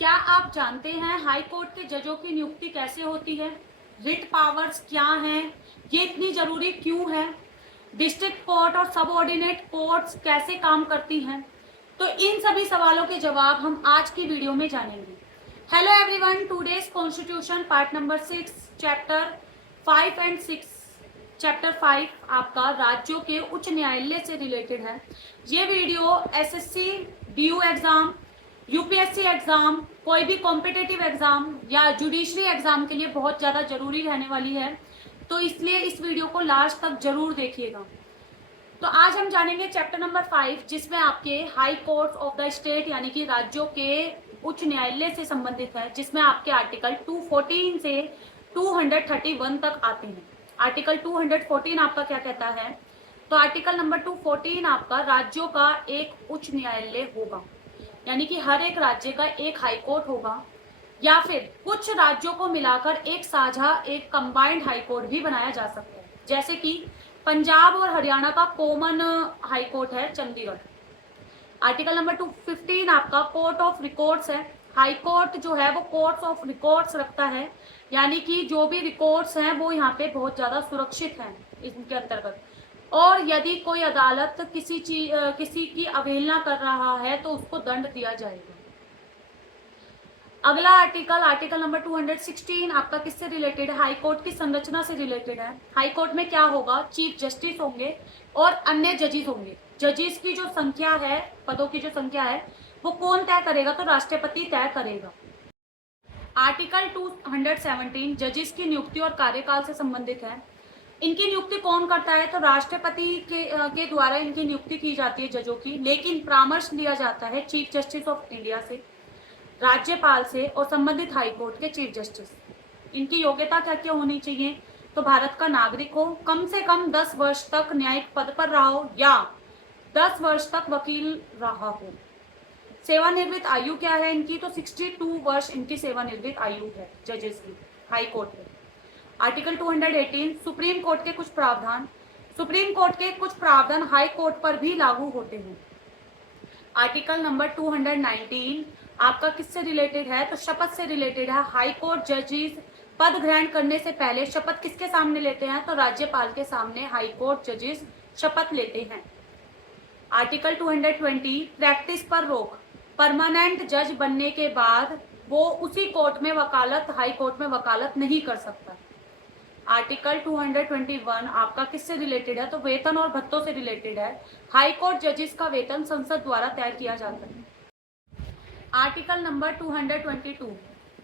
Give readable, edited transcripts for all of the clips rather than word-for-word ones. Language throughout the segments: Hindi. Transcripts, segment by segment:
क्या आप जानते हैं हाई कोर्ट के जजों की नियुक्ति कैसे होती है? रिट पावर्स क्या हैं? ये इतनी जरूरी क्यों है? डिस्ट्रिक्ट कोर्ट और सबऑर्डिनेट कोर्ट्स कैसे काम करती हैं? तो इन सभी सवालों के जवाब हम आज की वीडियो में जानेंगे। Hello everyone, today's constitution part number 6 chapter 5 and 6। Chapter 5 आपका राज्यों के उच्च न्यायालय से रिलेटेड है। ये video SSC, DU exam, UPSC exam, कोई भी कॉम्पिटेटिव एग्जाम या जुडिशरी एग्जाम के लिए बहुत ज़्यादा जरूरी रहने वाली है, तो इसलिए इस वीडियो को लास्ट तक जरूर देखिएगा। तो आज हम जानेंगे चैप्टर नंबर 5, जिसमें आपके high court of the state यानी कि राज्यों के उच्च न्यायालय से संबंधित है, जिसमें आपके आर्टिकल 214 से 231 तक आते हैं। आर्टिकल 214 आपका क्या कहता है? तो आर्टिकल नंबर 214 आपका राज्यों का एक उच्च न्यायालय होगा, यानी कि हर एक राज्य का एक हाई कोर्ट होगा, या फिर कुछ राज्यों को मिलाकर एक साझा, एक कंबाइंड हाई कोर्ट भी बनाया जा सकता है। जैसे कि पंजाब और हरियाणा का कॉमन हाई कोर्ट है चंडीगढ़। आर्टिकल नंबर 215 आपका कोर्ट ऑफ रिकॉर्ड्स है। हाई कोर्ट जो है वो कोर्ट्स ऑफ रिकॉर्ड्स रखता है, यानी कि जो भी रिकॉर्ड्स हैं वो यहाँ पे बहुत ज्यादा सुरक्षित हैं इनके अंतर्गत। और यदि कोई अदालत किसी की अवहेलना कर रहा है तो उसको दंड दिया जाएगा। अगला आर्टिकल नंबर 216 आपका किससे रिलेटेड है? हाई कोर्ट की संरचना से रिलेटेड है। हाई कोर्ट में क्या होगा? चीफ जस्टिस होंगे और अन्य जजेस होंगे। जजेस की जो संख्या है, पदों की जो संख्या है, वो कौन तय करेगा? तो राष्ट्रपति तय करेगा। आर्टिकल 217 जजेस की नियुक्ति और कार्यकाल से संबंधित है। इनकी नियुक्ति कौन करता है? तो राष्ट्रपति के द्वारा इनकी नियुक्ति की जाती है जजों की, लेकिन परामर्श लिया जाता है चीफ जस्टिस ऑफ इंडिया से, राज्यपाल से और संबंधित हाई कोर्ट के चीफ जस्टिस। इनकी योग्यता क्या क्या होनी चाहिए? तो भारत का नागरिक हो, कम से कम 10 वर्ष तक न्यायिक पद पर रहा हो या 10 वर्ष तक वकील रहा हो। सेवानिवृत्त आयु क्या है इनकी? तो 62 वर्ष इनकी सेवानिवृत्त आयु है जजेस की हाई कोर्ट में। आर्टिकल 218 सुप्रीम कोर्ट के कुछ प्रावधान। सुप्रीम कोर्ट के कुछ प्रावधान हाई कोर्ट पर भी लागू होते हैं। आर्टिकल नंबर 219 आपका किससे रिलेटेड है? तो शपथ से रिलेटेड है। हाई कोर्ट जजेस पद ग्रहण करने से पहले शपथ किसके सामने लेते हैं? तो राज्यपाल के सामने हाई कोर्ट जजेस शपथ लेते हैं। आर्टिकल 220 प्रैक्टिस पर रोक। परमानेंट जज बनने के बाद वो उसी कोर्ट में वकालत, हाई कोर्ट में वकालत नहीं कर सकता। आर्टिकल 221 आपका किससे रिलेटेड है? तो वेतन और भत्तों से रिलेटेड है। हाई कोर्ट जजेस का वेतन संसद द्वारा तय किया जाता है। आर्टिकल नंबर 222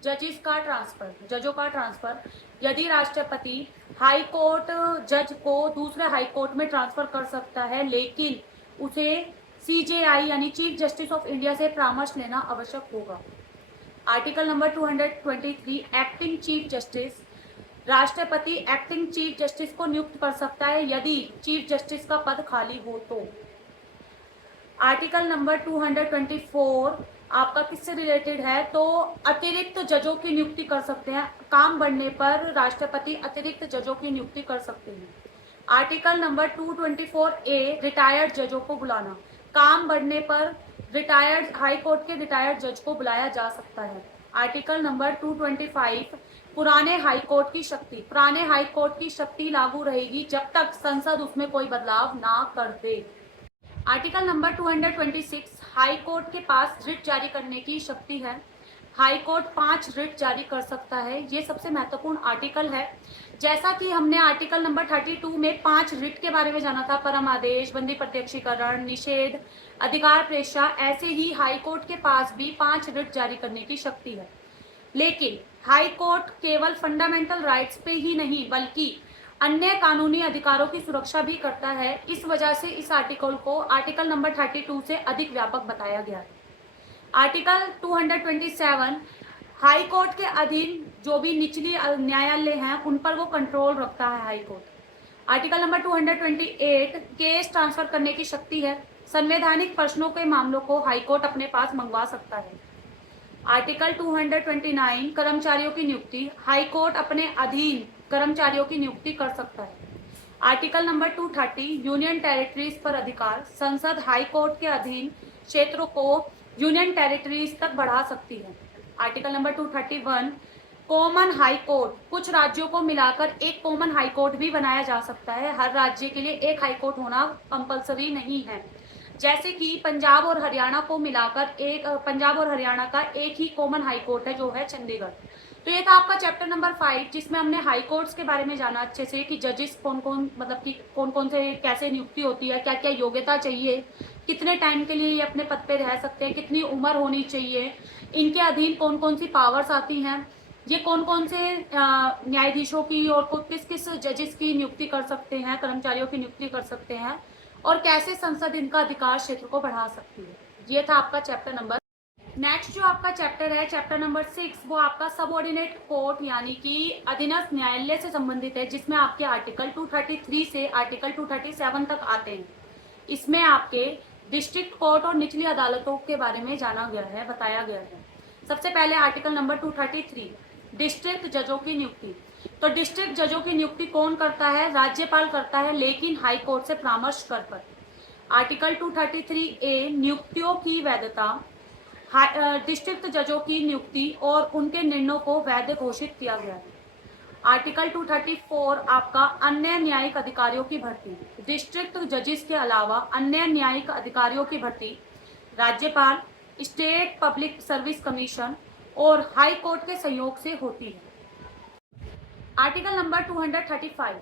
जजेस का ट्रांसफर, जजों का ट्रांसफर। यदि राष्ट्रपति हाई कोर्ट जज को दूसरे हाई कोर्ट में ट्रांसफर कर सकता है, लेकिन उसे सीजेआई यानी चीफ जस्टिस ऑफ इंडिया से परामर्श लेना आवश्यक होगा। Article number 223 acting chief justice. राष्ट्रपति एक्टिंग चीफ जस्टिस को नियुक्त कर सकता है यदि चीफ जस्टिस का पद खाली हो तो। आर्टिकल नंबर 224 आपका किससे रिलेटेड है? तो अतिरिक्त जजों की नियुक्ति कर सकते हैं। काम बढ़ने पर राष्ट्रपति अतिरिक्त जजों की नियुक्ति कर सकते हैं। आर्टिकल नंबर 224A रिटायर्ड जजों को बुलाना। काम बढ़ने पर रिटायर्ड हाई कोर्ट के रिटायर्ड जज को बुलाया जा सकता है। आर्टिकल नंबर 225 पुराने हाई कोर्ट की शक्ति। पुराने हाई कोर्ट की शक्ति लागू रहेगी जब तक संसद उसमें कोई बदलाव ना कर दे। आर्टिकल नंबर 226 हाई कोर्ट के पास रिट जारी करने की शक्ति है। हाई कोर्ट 5 रिट जारी कर सकता है। ये सबसे महत्वपूर्ण आर्टिकल है। जैसा कि हमने आर्टिकल नंबर 32 में 5 रिट के बारे में जाना था, परम आदेश, बंदी प्रत्यक्षीकरण, निषेध, अधिकार प्रेषा, ऐसे ही हाई कोर्ट के पास भी 5 रिट जारी करने की शक्ति है। लेकिन हाई कोर्ट केवल फंडामेंटल राइट्स पे ही नहीं बल्कि अन्य कानूनी अधिकारों की सुरक्षा भी करता है। इस वजह से इस आर्टिकल को आर्टिकल नंबर 32 से अधिक व्यापक बताया गया है। आर्टिकल 227 हाई कोर्ट के अधीन जो भी निचली न्यायालय हैं उन पर वो कंट्रोल रखता है high court. Article number 228 case transfer करने की शक्ति है। संवैधानिक प्रश्नों के मामलों को हाई कोर्ट अपने पास मंगवा सकता है। आर्टिकल 229 कर्मचारियों की नियुक्ति। हाई कोर्ट अपने अधीन कर्मचारियों की नियुक्ति कर सकता है। आर्टिकल नंबर 230 यूनियन टेरिटरीज पर अधिकार। संसद हाई कोर्ट के अधीन क्षेत्रों को यूनियन टेरिटरीज तक बढ़ा सकती है। Article number 231 common high court, कुछ राज्यों को मिलाकर एक कॉमन हाई कोर्ट भी बनाया जा सकता है। हर राज्य के लिए एक हाई कोर्ट होना कंपलसरी नहीं है। जैसे कि पंजाब और हरियाणा को मिलाकर पंजाब और हरियाणा का एक ही कॉमन हाई कोर्ट है जो है चंडीगढ़। तो ये था आपका चैप्टर नंबर 5 जिसमें हमने हाई कोर्ट्स के बारे में जाना अच्छे से कि जजेस कौन कौन, मतलब कि कौन कौन से कैसे नियुक्ति होती है, क्या क्या योग्यता चाहिए, कितने टाइम के लिए ये अपने पद पे रह सकते हैं, कितनी उम्र होनी चाहिए, इनके अधीन कौन कौन सी पावर्स आती हैं, ये कौन कौन से न्यायाधीशों की और किस किस जजेस की नियुक्ति कर सकते हैं, कर्मचारियों की नियुक्ति कर सकते हैं, और कैसे संसद इनका अधिकार क्षेत्र को बढ़ा सकती है। ये था आपका चैप्टर नंबर। नेक्स्ट जो आपका चैप्टर है चैप्टर नंबर 6, वो आपका सबऑर्डिनेट कोर्ट यानी कि अधीनस्थ न्यायालय से संबंधित है, जिसमें आपके आर्टिकल 233 से आर्टिकल 237 तक आते हैं। इसमें आपके डिस्ट्रिक्ट कोर्ट और निचली अदालतों के बारे में जाना गया है, बताया गया है। सबसे पहले आर्टिकल नंबर 233 डिस्ट्रिक्ट जजों की नियुक्ति। तो डिस्ट्रिक्ट जजों की नियुक्ति कौन करता है? राज्यपाल करता है, लेकिन हाई कोर्ट से परामर्श कर। आर्टिकल 233 ए नियुक्तियों की वैधता, डिस्ट्रिक्ट जजों की नियुक्ति और उनके निर्णयों को वैध घोषित किया गया है। आर्टिकल 234 आपका अन्य न्यायिक अधिकारियों की भर्ती, डिस्ट्रिक्ट जजेस के अलावा अन्य न्यायिक अधिकारियों की भर्ती राज्यपाल, स्टेट पब्लिक सर्विस कमीशन और हाई कोर्ट के सहयोग से होती है। आर्टिकल नंबर 235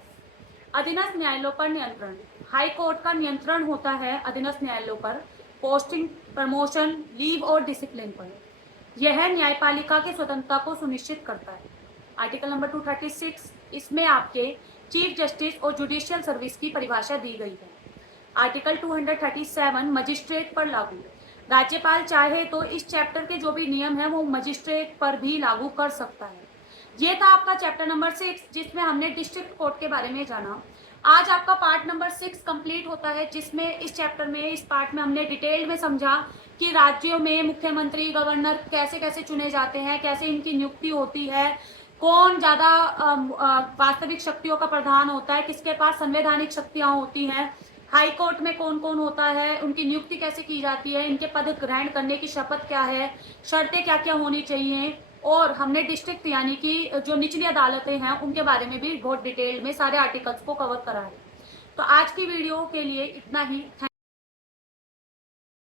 अधीनस्थ न्यायालयों पर नियंत्रण। हाई कोर्ट का नियंत्रण होता है अधीनस्थ न्यायालयों पर पोस्टिंग, प्रमोशन, लीव और डिसिप्लिन पर। यह न्यायपालिका की स्वतंत्रता को सुनिश्चित करता है। आर्टिकल नंबर 236 इसमें आपके चीफ जस्टिस और जुडिशियल सर्विस की परिभाषा दी गई है। आर्टिकल 237 मजिस्ट्रेट पर लागू। राज्यपाल चाहे तो इस चैप्टर के जो भी नियम है वो मजिस्ट्रेट पर भी लागू कर सकता है। ये था आपका चैप्टर नंबर 6 जिसमें हमने डिस्ट्रिक्ट कोर्ट के बारे में जाना। आज आपका पार्ट नंबर 6 कंप्लीट होता है, जिसमें इस चैप्टर में, इस पार्ट में हमने डिटेल में समझा कि राज्यों में मुख्यमंत्री, गवर्नर कैसे कैसे चुने जाते हैं, कैसे इनकी नियुक्ति होती है, कौन ज्यादा वास्तविक शक्तियों का प्रधान होता है, किसके पास संवैधानिक शक्तियां होती हैं, हाई कोर्ट में कौन कौन होता है, उनकी नियुक्ति कैसे की जाती है, इनके पद ग्रहण करने की शपथ क्या है, शर्तें क्या क्या होनी चाहिए, और हमने डिस्ट्रिक्ट यानी कि जो निचली अदालतें हैं उनके बारे में भी बहुत डिटेल में सारे आर्टिकल्स को कवर करा है। तो आज की वीडियो के लिए इतना ही।